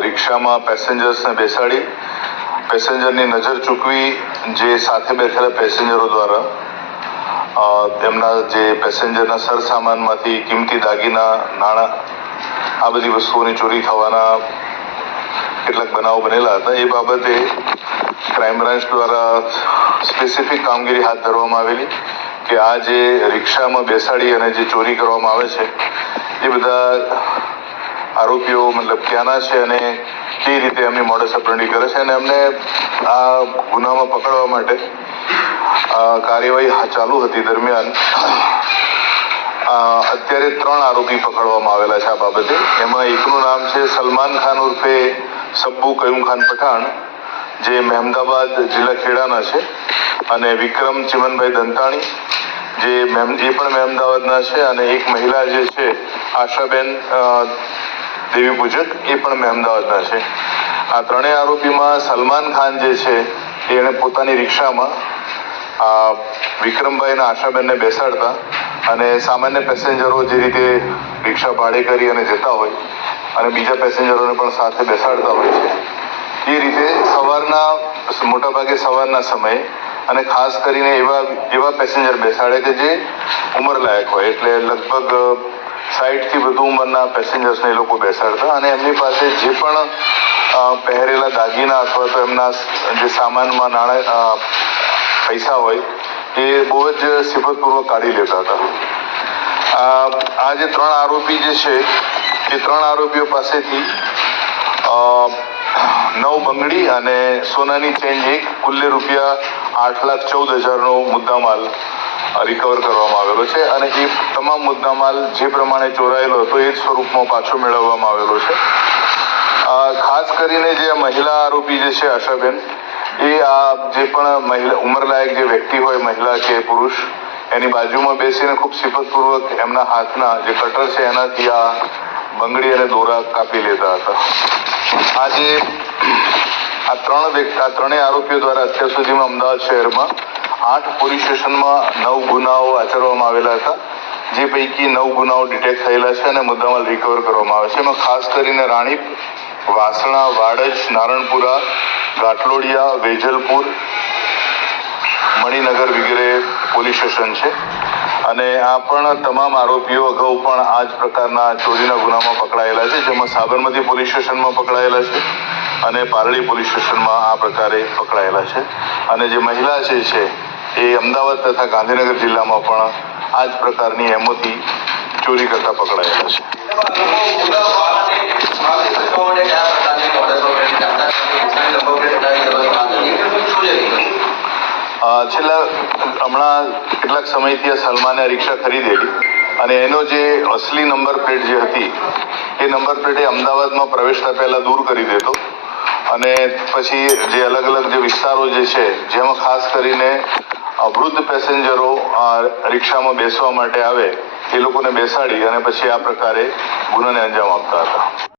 રિક્ષામાં પેસેન્જર્સને બેસાડી, પેસેન્જરની નજર ચૂકવી જે સાથે બેઠેલા પેસેન્જરો દ્વારા તેમના જે પેસેન્જરના સરસામાનમાંથી કિંમતી દાગીના, નાણાં, આ બધી વસ્તુઓની ચોરી થવાના કેટલાક બનાવો બનેલા હતા. એ બાબતે ક્રાઇમ બ્રાન્ચ દ્વારા સ્પેસિફિક કામગીરી હાથ ધરવામાં આવેલી કે આ જે રિક્ષામાં બેસાડી અને જે ચોરી કરવામાં આવે છે, એ બધા આરોપીઓ મતલબ ક્યાંના છે અને કઈ રીતે એમની મોડસ ઓપરેન્ડી કરે છે અને એમને આ ગુનામાં પકડવા માટે કાર્યવાહી ચાલુ હતી દરમિયાન. અત્યારે ત્રણ આરોપી પકડવામાં આવેલા છે આ બાબતે. એમાં એકનું નામ છે સલમાન ખાન ઉર્ફે સબ્બુ કયુમ ખાન પઠાણ, જે મહેમદાબાદ જિલ્લા ખેડાના છે. અને વિક્રમ ચિમનભાઈ દંતાણી, જે મહેમ એ પણ મહેમદાવાદના છે અને એક મહિલા જે છે, આશાબેન દેવી પૂજક એ પણ મેં અમદાવાદના છે. આ ત્રણેય આરોપીમાં સલમાન ખાન જે છે એણે પોતાની રિક્ષામાં, આ, વિક્રમભાઈના આશાબેનને બેસાડતા અને સામાન્ય પેસેન્જરો જે રીતે રિક્ષા ભાડે કરી અને જતા હોય અને બીજા પેસેન્જરોને પણ સાથે બેસાડતા હોય છે. એ રીતે સવારના, મોટાભાગે સવારના સમયે અને ખાસ કરીને એવા એવા પેસેન્જર બેસાડે કે જે ઉંમરલાયક હોય. એટલે લગભગ સાઠ વધુ ઉંમરના પેસેન્જર્સને લોકો બેસાડતા અને એમની પાસે જે પણ પહેરેલા દાગીના અથવા તો એમના જે સામાનમાં નાણાં પૈસા હોય, એ બહુ જ સિફતપૂર્વક કાઢી લેતા હતા. આ જે ત્રણ આરોપી જે છે, એ ત્રણ આરોપીઓ પાસેથી નવ બંગડી અને સોનાની ચેન્જ એક, કુલ્લે રૂપિયા આઠ લાખ ચૌદ હજારનો મુદ્દામાલ રિકવર કરવામાં આવેલો છે અને એ તમામ મુદ્દામાલ જે પ્રમાણે ચોરાયેલો હતો એ જ સ્વરૂપમાં પાછો મેળવવામાં આવેલો છે. ખાસ કરીને જે મહિલા આરોપી જે છે, આશાબેન, એ આ જે પણ મહિલા, ઉંમરલાયક જે વ્યક્તિ હોય, મહિલા કે પુરુષ, એની બાજુમાં બેસીને ખૂબ સિફતપૂર્વક એમના હાથના જે કટર છે, એનાથી આ બંગડી અને દોરા કાપી લેતા હતા. આ જે આ ત્રણ આ ત્રણેય આરોપીઓ દ્વારા અત્યાર સુધીમાં અમદાવાદ શહેરમાં આઠ પોલીસ સ્ટેશનમાં નવ ગુનાઓ આચરવામાં આવેલા હતા, જે પૈકી નવ ગુનાઓ ડિટેક્ટ થયેલા છે અને મુદ્દામાલ રિકવર કરવામાં આવે છે. એમાં ખાસ કરીને રાણીપ, વાસણા, વાડજ, નારણપુરા ગાટલોડિયા વેજલપુર, મણિનગર વગેરે પોલીસ સ્ટેશન છે. અને આ પણ તમામ આરોપીઓ અગાઉ પણ આ જ પ્રકારના ચોરીના ગુનામાં પકડાયેલા છે, જેમાં સાબરમતી પોલીસ સ્ટેશનમાં પકડાયેલા છે અને પારડી પોલીસ સ્ટેશનમાં આ પ્રકારે પકડાયેલા છે. અને જે મહિલા છે છે એ અમદાવાદ તથા ગાંધીનગર જિલ્લામાં પણ આ જ પ્રકારની એમોથી ચોરી કરતા પકડાયેલા છે. છેલ્લા હમણાં કેટલાક સમયથી આ સલમાને રિક્ષા ખરીદેલી અને એનો જે અસલી નંબર પ્લેટ જે હતી, એ નંબર પ્લેટ અમદાવાદમાં પ્રવેશતા પહેલા દૂર કરી દેતો અને પછી જે અલગ અલગ જે વિસ્તારો જે છે, જેમાં ખાસ કરીને વૃદ્ધ પેસેન્જરો રિક્ષામાં બેસવા માટે આવે, એ લોકોને બેસાડી અને પછી આ પ્રકારે ગુનાને અંજામ આપતા હતા.